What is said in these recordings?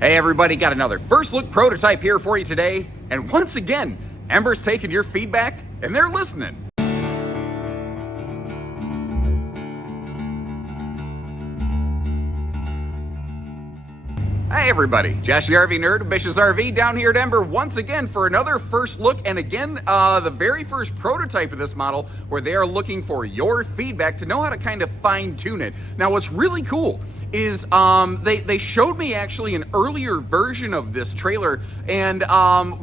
Hey everybody, got another first look prototype here for you today. And once again, Ember's taking your feedback and they're listening. Hey everybody, Josh the RV Nerd, Bish's RV down here at Ember once again for another first look, and again, the very first prototype of this model where they are looking for your feedback to know how to kind of fine tune it. Now what's really cool is they showed me actually an earlier version of this trailer, and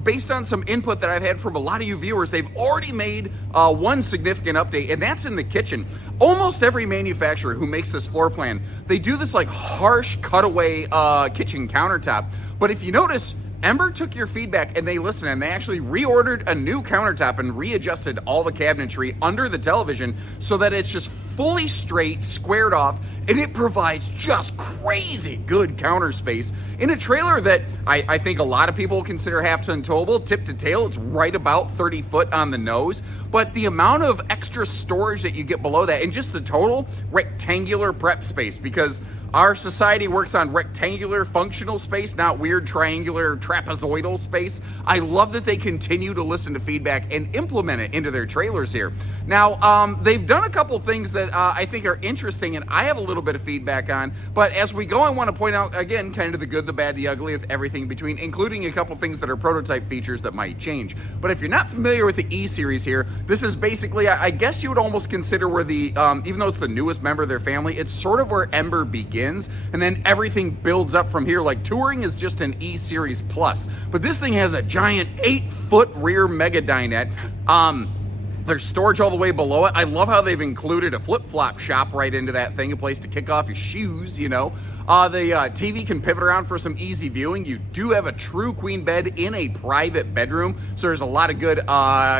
based on some input that I've had from a lot of you viewers, they've already made one significant update, and that's in the kitchen. Almost every manufacturer who makes this floor plan, they do this like harsh cutaway kitchen countertop. But if you notice, Ember took your feedback and they listened, and they actually reordered a new countertop and readjusted all the cabinetry under the television so that it's just fully straight, squared off, and it provides just crazy good counter space in a trailer that I think a lot of people consider half-ton towable. Tip to tail, it's right about 30 foot on the nose, but the amount of extra storage that you get below that, and just the total rectangular prep space, because our society works on rectangular functional space, not weird triangular trapezoidal space. I love that they continue to listen to feedback and implement it into their trailers here. Now, they've done a couple things that I think are interesting, and I have a little bit of feedback on, but as we go, I want to point out, again, kind of the good, the bad, the ugly, with everything in between, including a couple things that are prototype features that might change. But if you're not familiar with the E-Series here, this is basically, I guess you would almost consider where the, even though it's the newest member of their family, it's sort of where Ember begins, and then everything builds up from here. Like Touring is just an E-Series Plus, but this thing has a giant 8-foot rear mega dinette. There's storage all the way below it. I love how they've included a flip-flop shop right into that thing, a place to kick off your shoes, you know. The TV can pivot around for some easy viewing. You do have a true queen bed in a private bedroom, so there's a lot of good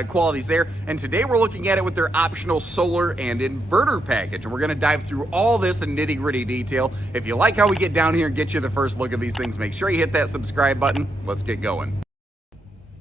qualities there. And today we're looking at it with their optional solar and inverter package, and we're gonna dive through all this in nitty-gritty detail. If you like how we get down here and get you the first look at these things, make sure you hit that subscribe button. Let's get going.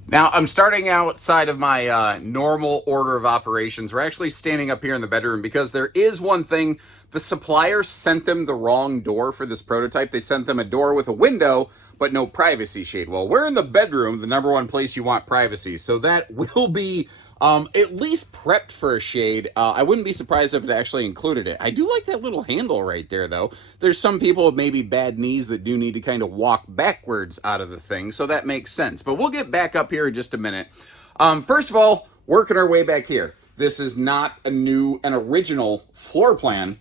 Now, I'm starting outside of my normal order of operations. We're actually standing up here in the bedroom because there is one thing. The supplier sent them the wrong door for this prototype. They sent them a door with a window, but no privacy shade. Well, we're in the bedroom, the number one place you want privacy. So that will be at least prepped for a shade. I wouldn't be surprised if it actually included it. I do like that little handle right there, though. There's some people with maybe bad knees that do need to kind of walk backwards out of the thing, so that makes sense. But we'll get back up here in just a minute. First of all, working our way back here. This is not an original floor plan.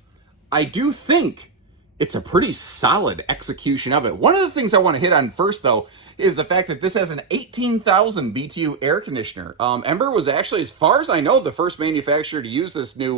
I do think it's a pretty solid execution of it. One of the things I want to hit on first, though, is the fact that this has an 18,000 BTU air conditioner. Ember was actually, as far as I know, the first manufacturer to use this new,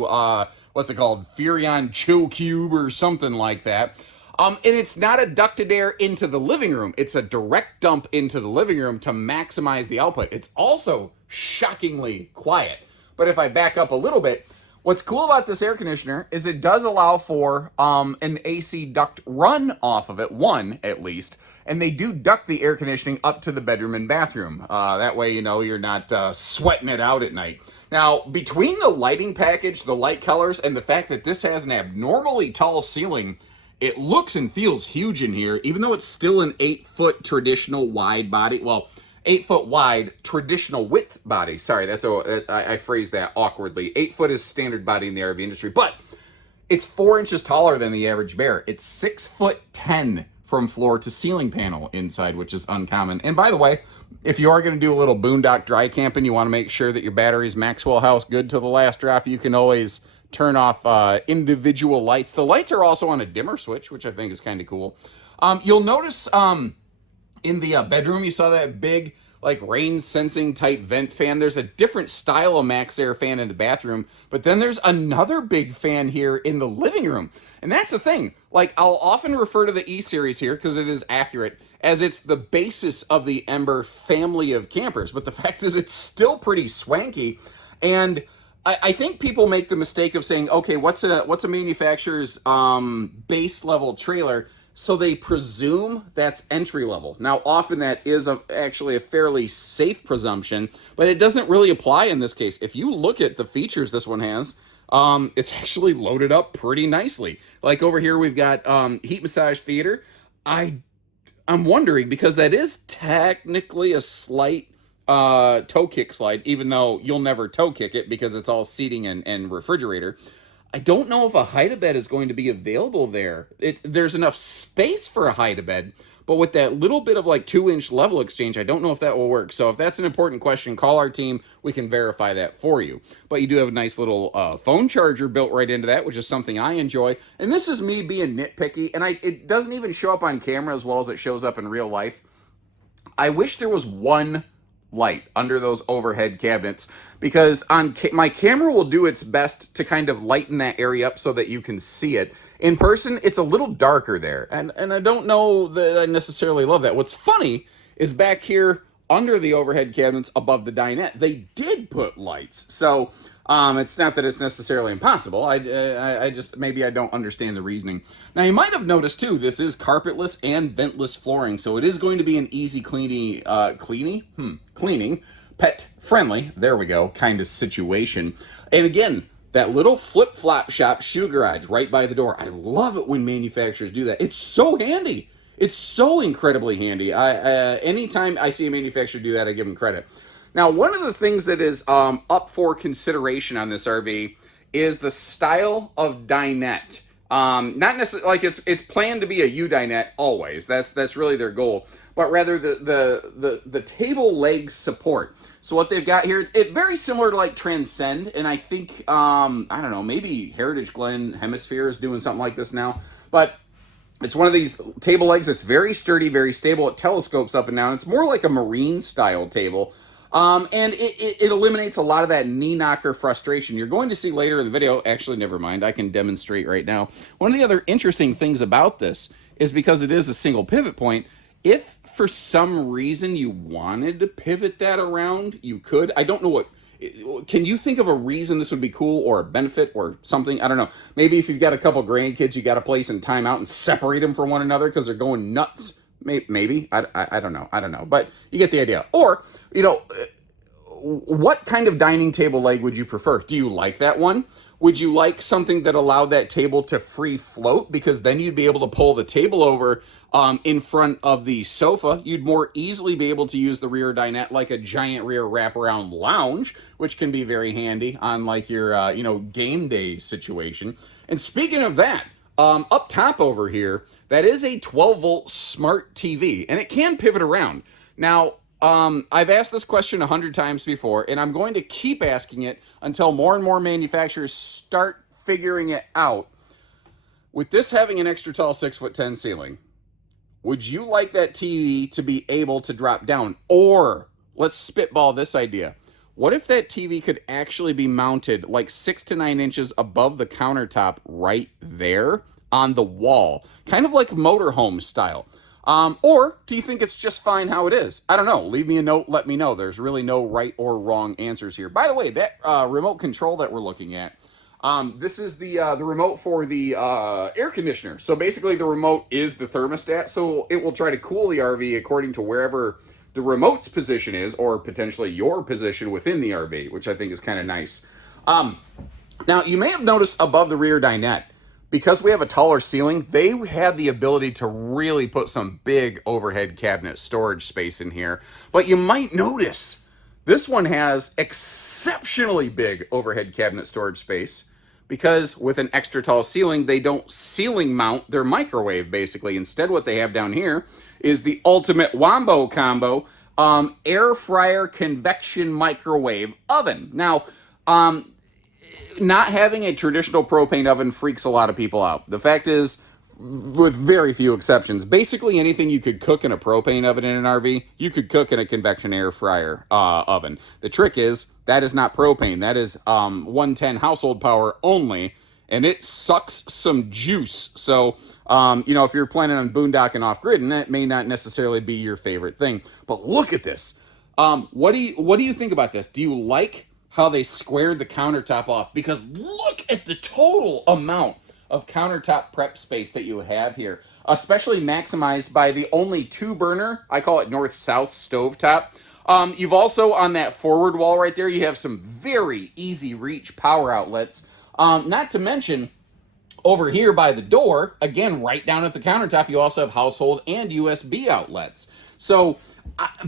what's it called, Furrion Chill Cube or something like that. And it's not a ducted air into the living room. It's a direct dump into the living room to maximize the output. It's also shockingly quiet. But if I back up a little bit, what's cool about this air conditioner is it does allow for an AC duct run off of it, one at least, and they do duct the air conditioning up to the bedroom and bathroom. That way, you know, you're not sweating it out at night. Now, between the lighting package, the light colors, and the fact that this has an abnormally tall ceiling, it looks and feels huge in here, even though it's still an 8-foot traditional wide body. Well, 8-foot wide traditional width body. Sorry, I phrased that awkwardly. 8 foot is standard body in the RV industry, but it's 4 inches taller than the average bear. It's 6'10" from floor to ceiling panel inside, which is uncommon. And by the way, if you are going to do a little boondock dry camping, you want to make sure that your battery's Maxwell House good to the last drop, you can always turn off individual lights. The lights are also on a dimmer switch, which I think is kind of cool. You'll notice in the bedroom, you saw that big, like, rain sensing type vent fan. There's a different style of max air fan in the bathroom, but then there's another big fan here in the living room. And that's the thing. Like, I'll often refer to the E-Series here, because it is accurate, as it's the basis of the Ember family of campers. But the fact is, it's still pretty swanky. And I think people make the mistake of saying, okay, what's a manufacturer's base level trailer? So they presume that's entry level. Now, often that is actually a fairly safe presumption, but it doesn't really apply in this case. If you look at the features this one has, it's actually loaded up pretty nicely. Like over here, we've got heat massage theater. I I'm wondering, because that is technically a slight toe kick slide, even though you'll never toe kick it because it's all seating and refrigerator. I don't know if a hide-a-bed is going to be available there. There's enough space for a hide-a-bed, but with that little bit of like 2-inch level exchange, I don't know if that will work. So if that's an important question, call our team. We can verify that for you. But you do have a nice little phone charger built right into that, which is something I enjoy. And this is me being nitpicky, and it doesn't even show up on camera as well as it shows up in real life. I wish there was one light under those overhead cabinets, because my camera will do its best to kind of lighten that area up so that you can see it. In person, it's a little darker there, and I don't know that I necessarily love that. What's funny is back here under the overhead cabinets above the dinette, they did put lights. So it's not that it's necessarily impossible. I just, maybe I don't understand the reasoning. Now, you might have noticed, too, this is carpetless and ventless flooring, so it is going to be an easy cleaning, pet-friendly, there we go, kind of situation. And again, that little flip-flop shop shoe garage right by the door. I love it when manufacturers do that. It's so handy. It's so incredibly handy. Anytime I see a manufacturer do that, I give them credit. Now, one of the things that is up for consideration on this RV is the style of dinette. Not necessarily like it's planned to be a U dinette always. That's really their goal, but rather the table leg support. So what they've got here, it's very similar to like Transcend, and I think I don't know, maybe Heritage Glen Hemisphere is doing something like this now, but it's one of these table legs. It's very sturdy, very stable. It telescopes up and down. It's more like a marine style table. And it eliminates a lot of that knee knocker frustration. You're going to see later in the video, actually, never mind, I can demonstrate right now. One of the other interesting things about this is because it is a single pivot point, if for some reason you wanted to pivot that around, you could. I don't know what, can you think of a reason this would be cool or a benefit or something? I don't know. Maybe if you've got a couple grandkids, you got to place in timeout and separate them from one another because they're going nuts. Maybe. I don't know. But you get the idea. Or, what kind of dining table leg would you prefer? Do you like that one? Would you like something that allowed that table to free float? Because then you'd be able to pull the table over in front of the sofa. You'd more easily be able to use the rear dinette like a giant rear wraparound lounge, which can be very handy on like your, game day situation. And speaking of that, up top over here, that is a 12-volt smart TV, and it can pivot around. Now, I've asked this question 100 times before, and I'm going to keep asking it until more and more manufacturers start figuring it out. With this having an extra tall 6'10" ceiling, would you like that TV to be able to drop down? Or, let's spitball this idea. What if that TV could actually be mounted like 6 to 9 inches above the countertop right there on the wall? Kind of like motorhome style. Or do you think it's just fine how it is? I don't know. Leave me a note. Let me know. There's really no right or wrong answers here. By the way, that remote control that we're looking at, this is the remote for the air conditioner. So basically the remote is the thermostat. So it will try to cool the RV according to wherever the remote's position is, or potentially your position within the RV, which I think is kind of nice. Now, you may have noticed above the rear dinette, because we have a taller ceiling, they had the ability to really put some big overhead cabinet storage space in here. But you might notice this one has exceptionally big overhead cabinet storage space, because with an extra tall ceiling, they don't ceiling mount their microwave, basically. Instead, what they have down here is the ultimate wombo combo air fryer convection microwave oven. Now, not having a traditional propane oven freaks a lot of people out. The fact is, with very few exceptions, basically anything you could cook in a propane oven in an RV, you could cook in a convection air fryer oven. The trick is, that is not propane. That is 110 household power only, and it sucks some juice. So, if you're planning on boondocking off-grid, and that may not necessarily be your favorite thing. But look at this. What do you think about this? Do you like how they squared the countertop off? Because look at the total amount of countertop prep space that you have here, especially maximized by the only 2-burner, I call it north-south stovetop. You've also, on that forward wall right there, you have some very easy reach power outlets. Not to mention, Over here by the door, again, right down at the countertop, you also have household and USB outlets. So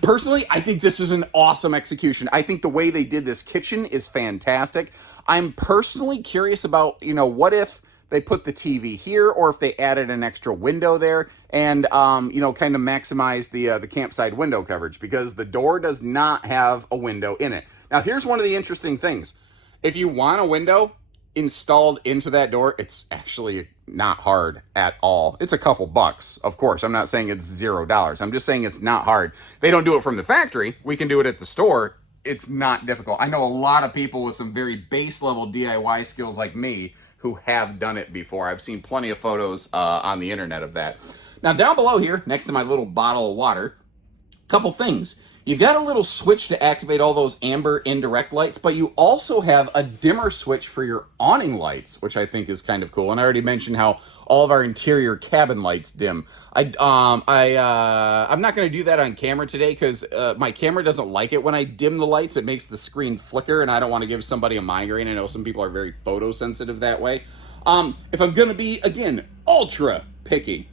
personally, I think this is an awesome execution. I think the way they did this kitchen is fantastic. I'm personally curious about, what if they put the TV here, or if they added an extra window there and, kind of maximize the campsite window coverage, because the door does not have a window in it. Now, here's one of the interesting things. If you want a window installed into that door, it's actually not hard at all. It's a couple bucks, of course. I'm not saying it's $0. I'm just saying it's not hard. They don't do it from the factory. We can do it at the store. It's not difficult. I know a lot of people with some very base level DIY skills like me who have done it before. I've seen plenty of photos on the internet of that. Now, down below here, next to my little bottle of water, couple things. You've got a little switch to activate all those amber indirect lights, but you also have a dimmer switch for your awning lights, which I think is kind of cool. And I already mentioned how all of our interior cabin lights dim. I'm not going to do that on camera today because my camera doesn't like it when I dim the lights. It makes the screen flicker, and I don't want to give somebody a migraine. I know some people are very photosensitive that way. If I'm going to be, again, ultra picky,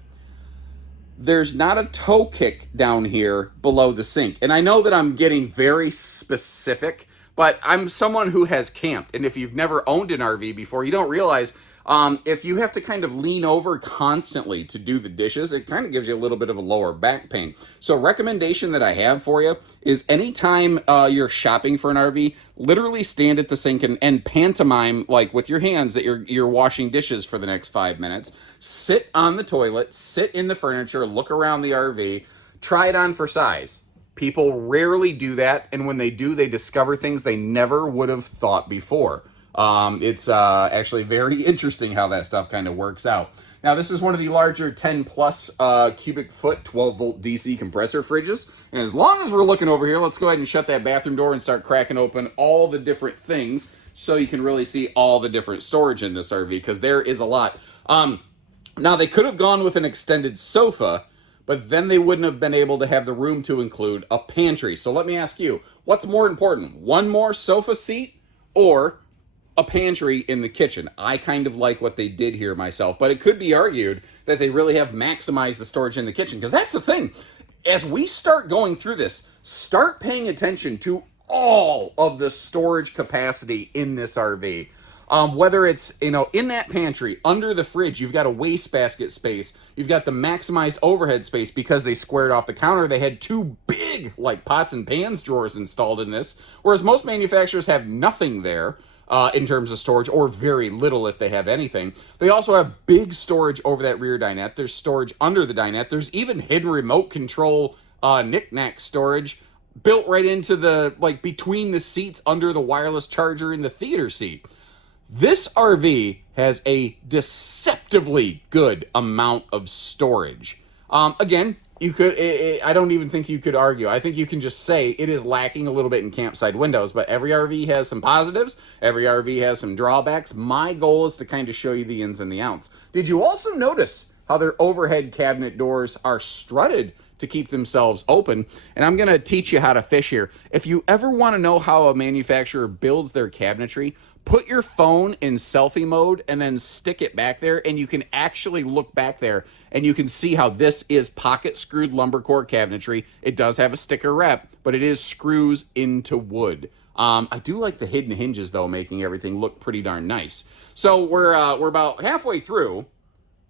there's not a toe kick down here below the sink. And I know that I'm getting very specific, but I'm someone who has camped. And if you've never owned an RV before, you don't realize if you have to kind of lean over constantly to do the dishes, it kind of gives you a little bit of a lower back pain. So a recommendation that I have for you is anytime you're shopping for an RV, literally stand at the sink and pantomime, like with your hands, that you're washing dishes for the next 5 minutes. Sit on the toilet, sit in the furniture, look around the RV, try it on for size. People rarely do that, and when they do, they discover things they never would have thought before. It's actually very interesting how that stuff kind of works out. Now, this is one of the larger 10 plus cubic foot 12 volt DC compressor fridges. And as long as we're looking over here, let's go ahead and shut that bathroom door and start cracking open all the different things so you can really see all the different storage in this RV, because there is a lot. Now, they could have gone with an extended sofa, but then they wouldn't have been able to have the room to include a pantry. So let me ask you, what's more important? One more sofa seat or a pantry in the kitchen? I kind of like what they did here myself, but it could be argued that they really have maximized the storage in the kitchen, because that's the thing. As we start going through this, start paying attention to all of the storage capacity in this RV. Whether it's, in that pantry, under the fridge, you've got a wastebasket space. You've got the maximized overhead space because they squared off the counter. They had two big, pots and pans drawers installed in this, whereas most manufacturers have nothing there in terms of storage, or very little if they have anything. They also have big storage over that rear dinette. There's storage under the dinette. There's even hidden remote control knick-knack storage built right into the, between the seats under the wireless charger in the theater seat. This RV has a deceptively good amount of storage. Again, you could, I don't even think you could argue. I think you can just say it is lacking a little bit in campsite windows, but every RV has some positives. Every RV has some drawbacks. My goal is to kind of show you the ins and the outs. Did you also notice how their overhead cabinet doors are strutted to keep themselves open? And I'm going to teach you how to fish here. If you ever want to know how a manufacturer builds their cabinetry, put your phone in selfie mode and then stick it back there, and you can actually look back there and you can see how this is pocket screwed lumber core cabinetry. It does have a sticker wrap, but it is screws into wood. I do like the hidden hinges though, making everything look pretty darn nice. So we're about halfway through.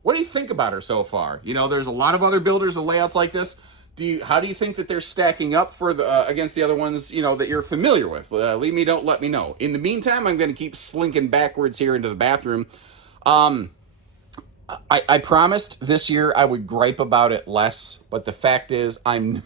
What do you think about her so far? There's a lot of other builders of layouts like this. How do you think that they're stacking up for against the other ones, that you're familiar with? Let me know. In the meantime, I'm going to keep slinking backwards here into the bathroom. I promised this year I would gripe about it less, but the fact is I'm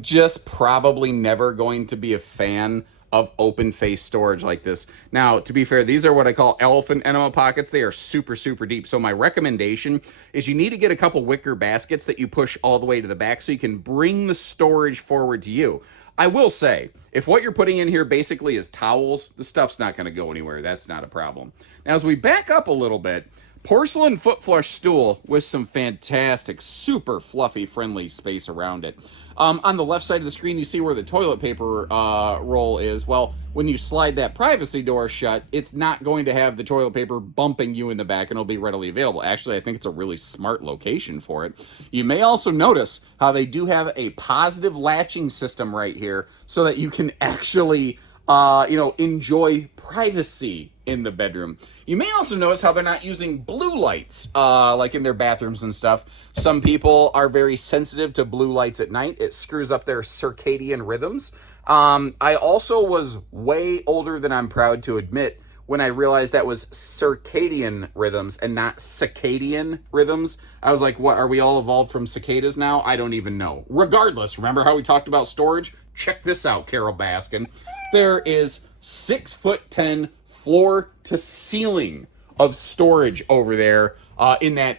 just probably never going to be a fan of open face storage like this. Now, to be fair, these are what I call elephant enema pockets. They are super, super deep. So my recommendation is you need to get a couple wicker baskets that you push all the way to the back so you can bring the storage forward to you. I will say, if what you're putting in here basically is towels, the stuff's not going to go anywhere. That's not a problem. Now, as we back up a little bit, porcelain foot flush stool with some fantastic, super fluffy, friendly space around it. On the left side of the screen, you see where the toilet paper roll is. Well, when you slide that privacy door shut, it's not going to have the toilet paper bumping you in the back, and it'll be readily available. Actually, I think it's a really smart location for it. You may also notice how they do have a positive latching system right here so that you can actually enjoy privacy in the bedroom. You may also notice how they're not using blue lights, like in their bathrooms and stuff. Some people are very sensitive to blue lights at night. It screws up their circadian rhythms. I also was way older than I'm proud to admit when I realized that was circadian rhythms and not circadian rhythms. I was like, what, are we all evolved from cicadas now? I don't even know. Regardless, remember how we talked about storage? Check this out, Carol Baskin. There is 6'10" floor to ceiling of storage over there in that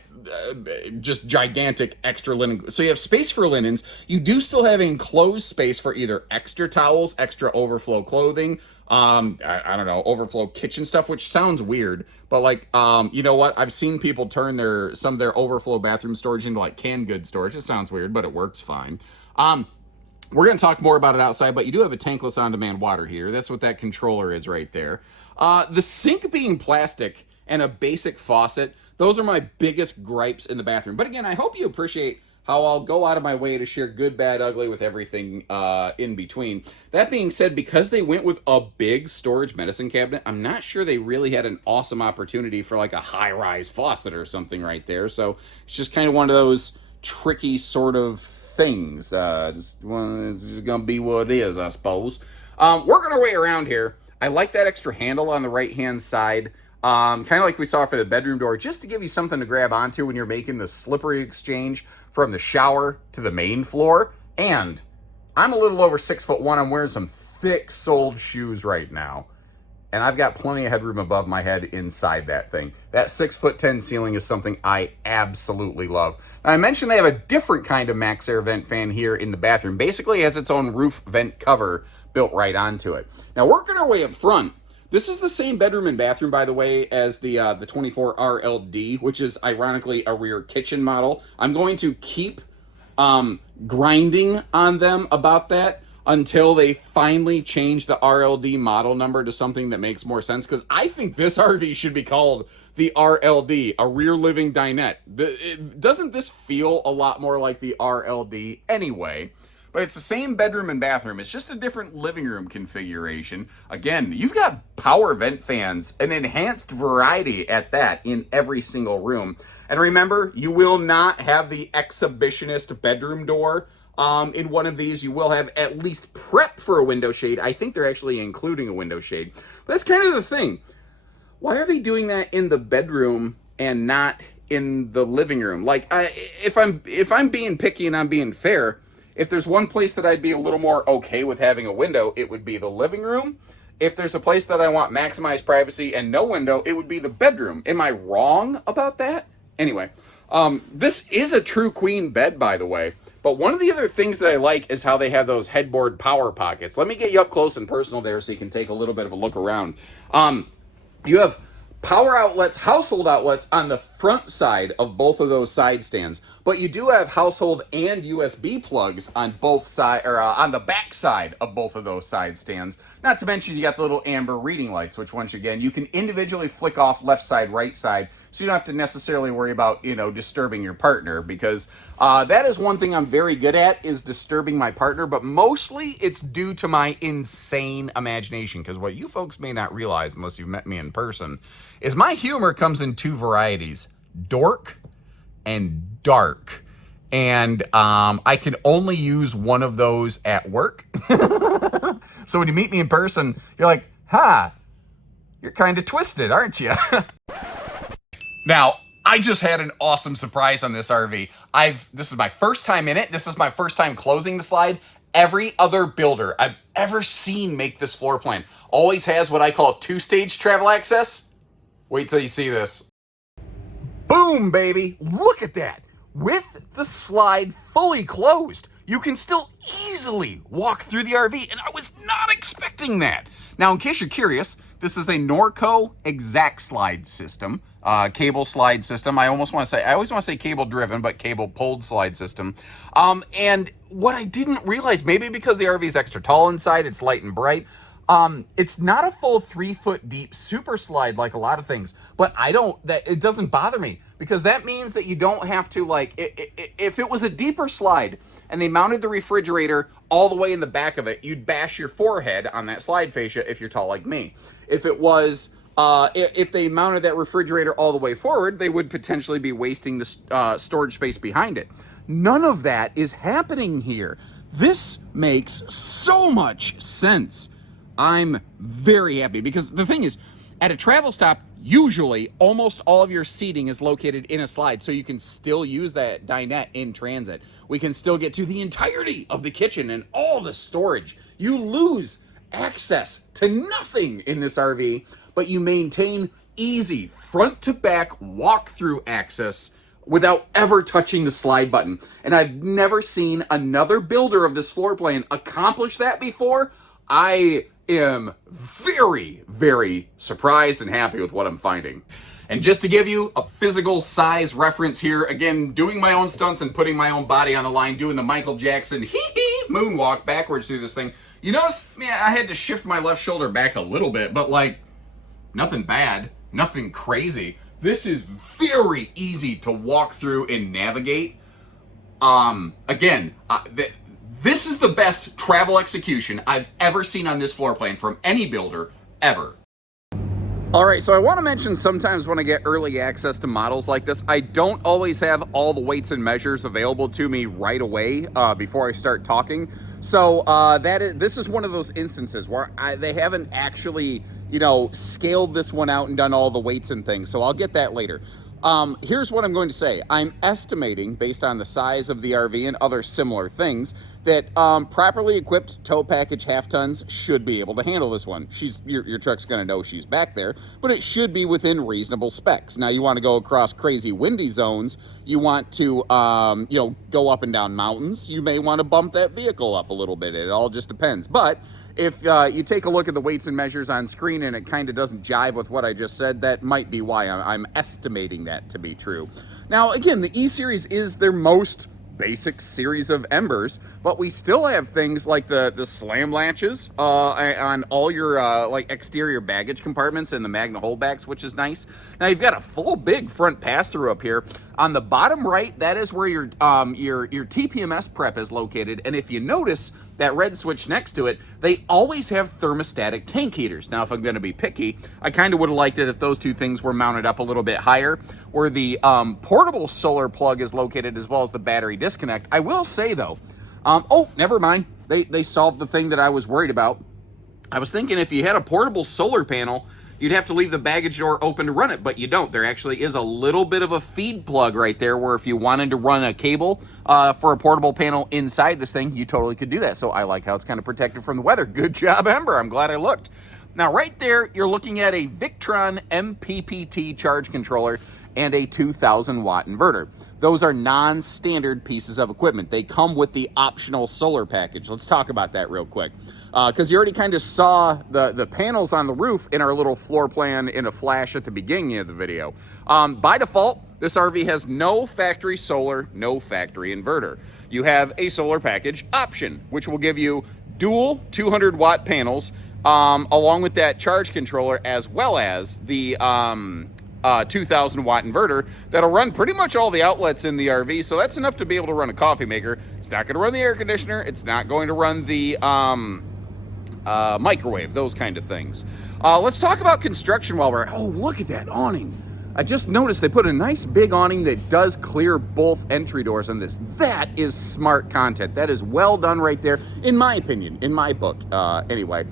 just gigantic extra linen. So you have space for linens. You do still have enclosed space for either extra towels, extra overflow clothing, I don't know, overflow kitchen stuff, which sounds weird, but like, you know what? I've seen people turn some of their overflow bathroom storage into like canned goods storage. It sounds weird, but it works fine. We're going to talk more about it outside, but you do have a tankless on-demand water heater. That's what that controller is right there. The sink being plastic and a basic faucet, those are my biggest gripes in the bathroom. But again, I hope you appreciate how I'll go out of my way to share good, bad, ugly with everything in between. That being said, because they went with a big storage medicine cabinet, I'm not sure they really had an awesome opportunity for like a high-rise faucet or something right there. So it's just kind of one of those tricky sort of things. It's just gonna be what it is, I suppose. Working our way around here, I like that extra handle on the right-hand side. Kind of like we saw for the bedroom door, just to give you something to grab onto when you're making the slippery exchange from the shower to the main floor. And I'm a little over 6'1". I'm wearing some thick-soled shoes right now. And I've got plenty of headroom above my head inside that thing. That 6'10" ceiling is something I absolutely love. Now, I mentioned they have a different kind of max air vent fan here in the bathroom. Basically, it has its own roof vent cover built right onto it. Now, working our way up front, this is the same bedroom and bathroom, by the way, as the 24RLD, which is ironically a rear kitchen model. I'm going to keep grinding on them about that until they finally change the RLD model number to something that makes more sense, because I think this RV should be called the RLD, a rear living dinette. Doesn't this feel a lot more like the RLD anyway? But it's the same bedroom and bathroom. It's just a different living room configuration. Again, you've got power vent fans, an enhanced variety at that, in every single room. And remember, you will not have the exhibitionist bedroom door in one of these. You will have at least prep for a window shade. I think they're actually including a window shade. But that's kind of the thing. Why are they doing that in the bedroom and not in the living room? Like, if I'm being picky and I'm being fair, if there's one place that I'd be a little more okay with having a window, it would be the living room. If there's a place that I want maximized privacy and no window, it would be the bedroom. Am I wrong about that? Anyway, this is a true queen bed, by the way. But one of the other things that I like is how they have those headboard power pockets. Let me get you up close and personal there so you can take a little bit of a look around. You have power outlets, household outlets on the front side of both of those side stands, but you do have household and USB plugs on both side, or on the back side of both of those side stands. Not to mention you got the little amber reading lights, which once again you can individually flick off left side, right side, so you don't have to necessarily worry about, disturbing your partner, because that is one thing I'm very good at, is disturbing my partner, but mostly it's due to my insane imagination, because what you folks may not realize, unless you've met me in person, is my humor comes in two varieties: dork and dark. And I can only use one of those at work. So when you meet me in person, you're like, you're kind of twisted, aren't you? Now, I just had an awesome surprise on this RV. This is my first time in it. This is my first time closing the slide. Every other builder I've ever seen make this floor plan always has what I call two-stage travel access. Wait till you see this. Boom, baby. Look at that. With the slide fully closed, you can still easily walk through the RV, and I was not expecting that. Now, in case you're curious, this is a Norco Exact Slide system. cable slide system. I always want to say cable driven, but cable pulled slide system. And what I didn't realize, maybe because the RV is extra tall inside, it's light and bright. It's not a full 3-foot deep super slide like a lot of things, but it doesn't bother me, because that means that you don't have to, like, if it was a deeper slide and they mounted the refrigerator all the way in the back of it, you'd bash your forehead on that slide fascia if you're tall like me. If it was, if they mounted that refrigerator all the way forward, they would potentially be wasting the storage space behind it. None of that is happening here. This makes so much sense. I'm very happy, because the thing is, at a travel stop, usually almost all of your seating is located in a slide, so you can still use that dinette in transit. We can still get to the entirety of the kitchen and all the storage. You lose access to nothing in this RV, but you maintain easy front to back walk-through access without ever touching the slide button. And I've never seen another builder of this floor plan accomplish that before. I am very, very surprised and happy with what I'm finding. And just to give you a physical size reference here, again, doing my own stunts and putting my own body on the line, doing the Michael Jackson hee-hee moonwalk backwards through this thing. You notice, man, I had to shift my left shoulder back a little bit, but like, nothing bad, nothing crazy. This is very easy to walk through and navigate. This is the best travel execution I've ever seen on this floor plan from any builder ever. All right, so I want to mention, sometimes when I get early access to models like this, I don't always have all the weights and measures available to me right away before I start talking. So this is one of those instances where they haven't actually, scaled this one out and done all the weights and things. So I'll get that later. Here's what I'm going to say. I'm estimating, based on the size of the RV and other similar things, that properly equipped tow package half tons should be able to handle this one. Your truck's going to know she's back there, but it should be within reasonable specs. Now, you want to go across crazy windy zones. You want to, go up and down mountains. You may want to bump that vehicle up a little bit. It all just depends. But if you take a look at the weights and measures on screen and it kind of doesn't jive with what I just said, that might be why I'm estimating that to be true. Now, again, the E-Series is their most basic series of Embers, but we still have things like the slam latches on all your exterior baggage compartments and the Magna holdbacks, which is nice. Now you've got a full big front pass-through up here. On the bottom right, that is where your TPMS prep is located, and if you notice that red switch next to it, they always have thermostatic tank heaters. Now, if I'm going to be picky, I kind of would have liked it if those two things were mounted up a little bit higher, where the portable solar plug is located, as well as the battery disconnect. I will say, though, oh, never mind. They solved the thing that I was worried about. I was thinking if you had a portable solar panel, you'd have to leave the baggage door open to run it, but you don't. There actually is a little bit of a feed plug right there where if you wanted to run a cable for a portable panel inside this thing, you totally could do that. So I like how it's kind of protected from the weather. Good job, Ember. I'm glad I looked. Now, right there, you're looking at a Victron MPPT charge controller and a 2,000 watt inverter. Those are non-standard pieces of equipment. They come with the optional solar package. Let's talk about that real quick. Because you already kind of saw the panels on the roof in our little floor plan in a flash at the beginning of the video. By default, this RV has no factory solar, no factory inverter. You have a solar package option, which will give you dual 200 watt panels, along with that charge controller, as well as the 2,000 watt inverter that'll run pretty much all the outlets in the RV. So that's enough to be able to run a coffee maker. It's not going to run the air conditioner. It's not going to run the microwave, those kind of things. Let's talk about construction while we're, oh, look at that awning. I just noticed they put a nice big awning that does clear both entry doors on this. That is smart content. That is well done right there, in my opinion, in my book, anyway.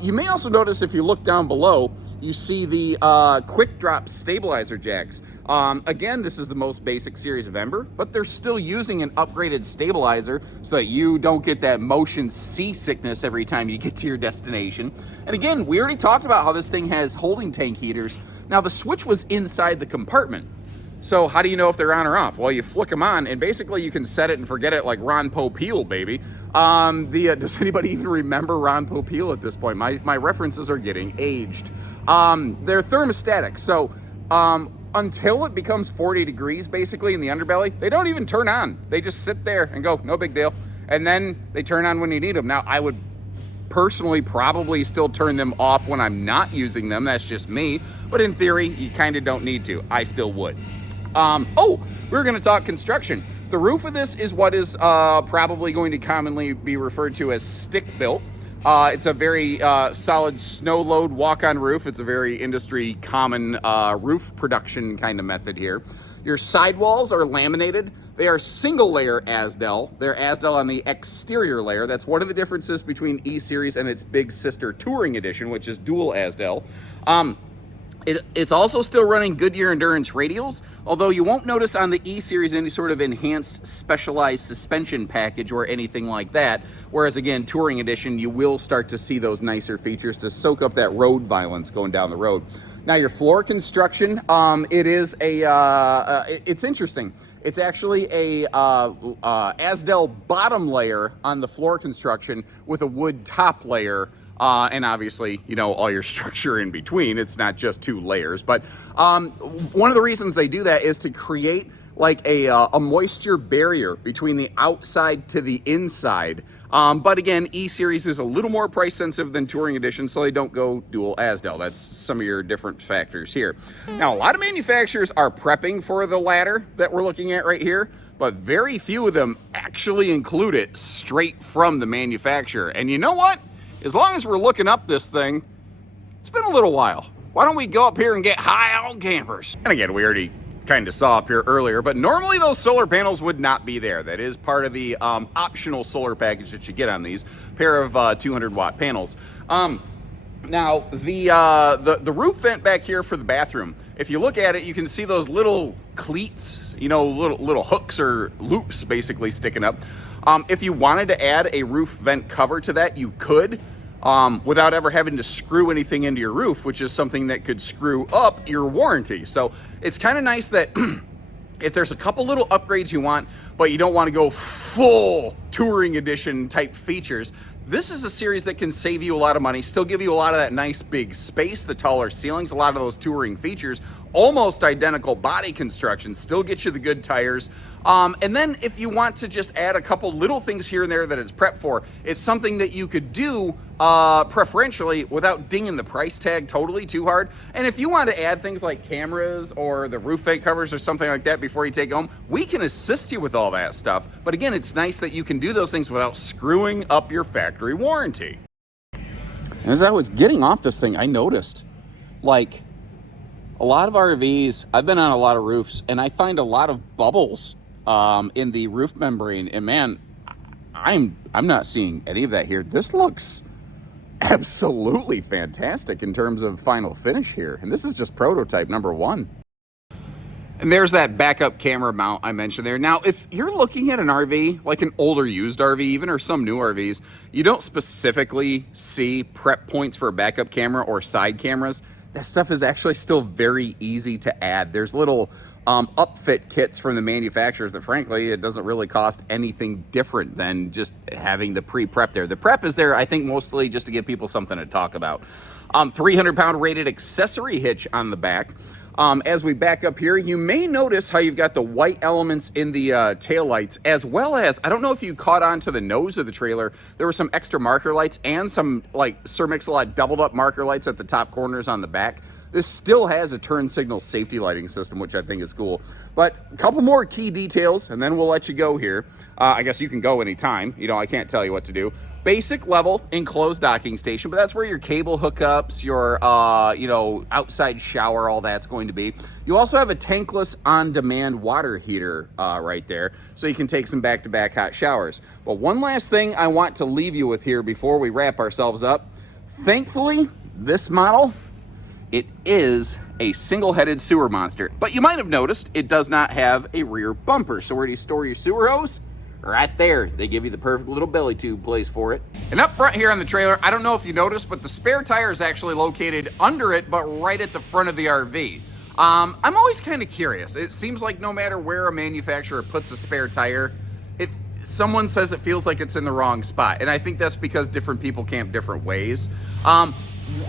You may also notice if you look down below, you see the quick drop stabilizer jacks. Again, this is the most basic series of Ember, but they're still using an upgraded stabilizer so that you don't get that motion seasickness every time you get to your destination. And again, we already talked about how this thing has holding tank heaters. Now, the switch was inside the compartment. So how do you know if they're on or off? Well, you flick them on, and basically you can set it and forget it like Ron Popeil, baby. Does anybody even remember Ron Popeil at this point? My references are getting aged. They're thermostatic, so until it becomes 40 degrees basically in the underbelly, they don't even turn on. They just sit there and go, no big deal. And then they turn on when you need them. Now, I would personally probably still turn them off when I'm not using them. That's just me. But in theory, you kind of don't need to. I still would. We're going to talk construction. The roof of this is what is probably going to commonly be referred to as stick-built. It's a very solid snow load walk-on roof. It's a very industry common roof production kind of method here. Your sidewalls are laminated. They are single layer Asdel. They're Asdel on the exterior layer. That's one of the differences between E-Series and its big sister Touring Edition, which is dual Asdel. It's also still running Goodyear Endurance radials, although you won't notice on the E-Series any sort of enhanced specialized suspension package or anything like that, whereas again, Touring Edition, you will start to see those nicer features to soak up that road violence going down the road. Now your floor construction, it's interesting. It's actually a Asdel bottom layer on the floor construction with a wood top layer. And obviously, you know, all your structure in between. It's not just 2 layers. But one of the reasons they do that is to create like a moisture barrier between the outside to the inside. But again, E-Series is a little more price sensitive than Touring Edition, so they don't go dual Asdel. That's some of your different factors here. Now, a lot of manufacturers are prepping for the ladder that we're looking at right here, but very few of them actually include it straight from the manufacturer. And you know what? As long as we're looking up this thing, it's been a little while. Why don't we go up here and get high on campers? And again, we already kind of saw up here earlier, but normally those solar panels would not be there. That is part of the optional solar package that you get on these pair of 200-watt panels. Now, the roof vent back here for the bathroom, if you look at it, you can see those little cleats, you know, little hooks or loops basically sticking up. If you wanted to add a roof vent cover to that, you could, without ever having to screw anything into your roof, which is something that could screw up your warranty. So it's kind of nice that if there's a couple little upgrades you want, but you don't want to go full Touring Edition type features, this is a series that can save you a lot of money, still give you a lot of that nice big space, the taller ceilings, a lot of those touring features, almost identical body construction, still get you the good tires. And then if you want to just add a couple little things here and there that it's prepped for, it's something that you could do preferentially without dinging the price tag totally too hard. And if you want to add things like cameras or the roof vent covers or something like that before you take home, we can assist you with all that stuff. But again, it's nice that you can do those things without screwing up your factory warranty. As I was getting off this thing, I noticed, like, a lot of RVs, I've been on a lot of roofs, and I find a lot of bubbles in the roof membrane, and man, I'm not seeing any of that here. This looks absolutely fantastic in terms of final finish here, and this is just prototype number 1. And there's that backup camera mount I mentioned there. Now, if you're looking at an RV, like an older used RV even, or some new RVs, you don't specifically see prep points for a backup camera or side cameras. That stuff is actually still very easy to add. There's little upfit kits from the manufacturers that, frankly, it doesn't really cost anything different than just having the pre-prep there. The prep is there, I think, mostly just to give people something to talk about. 300-pound rated accessory hitch on the back. As we back up here, you may notice how you've got the white elements in the taillights, as well as, I don't know if you caught on to the nose of the trailer, there were some extra marker lights and some, like, Sir Mix-a-Lot doubled up marker lights at the top corners on the back. This still has a turn signal safety lighting system, which I think is cool. But a couple more key details, and then we'll let you go here. I guess you can go anytime. You know, I can't tell you what to do. Basic level enclosed docking station, but that's where your cable hookups, your, outside shower, all that's going to be. You also have a tankless on-demand water heater right there, so you can take some back-to-back hot showers. But one last thing I want to leave you with here before we wrap ourselves up. Thankfully, this model, it is a single-headed sewer monster. But you might have noticed it does not have a rear bumper. So where do you store your sewer hose? Right there. They give you the perfect little belly tube place for it. And up front here on the trailer, I don't know if you noticed, but the spare tire is actually located under it, but right at the front of the RV. I'm always kind of curious. It seems like no matter where a manufacturer puts a spare tire, if someone says it feels like it's in the wrong spot. And I think that's because different people camp different ways.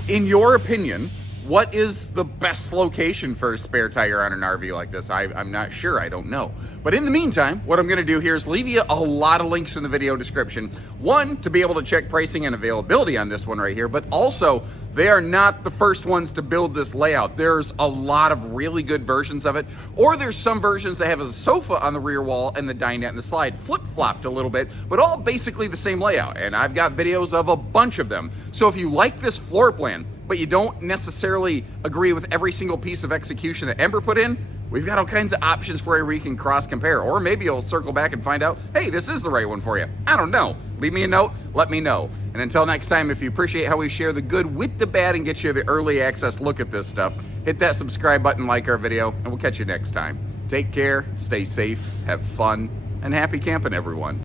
In your opinion, what is the best location for a spare tire on an RV like this? I'm not sure, I don't know. But in the meantime, what I'm gonna do here is leave you a lot of links in the video description. One, to be able to check pricing and availability on this one right here, but also, they are not the first ones to build this layout. There's a lot of really good versions of it, or there's some versions that have a sofa on the rear wall and the dinette and the slide flip-flopped a little bit, but all basically the same layout, and I've got videos of a bunch of them. So if you like this floor plan, but you don't necessarily agree with every single piece of execution that Ember put in, we've got all kinds of options for where we can cross-compare, or maybe you'll circle back and find out, hey, this is the right one for you. I don't know. Leave me a note, let me know. And until next time, if you appreciate how we share the good with the bad and get you the early access look at this stuff, hit that subscribe button, like our video, and we'll catch you next time. Take care, stay safe, have fun, and happy camping, everyone.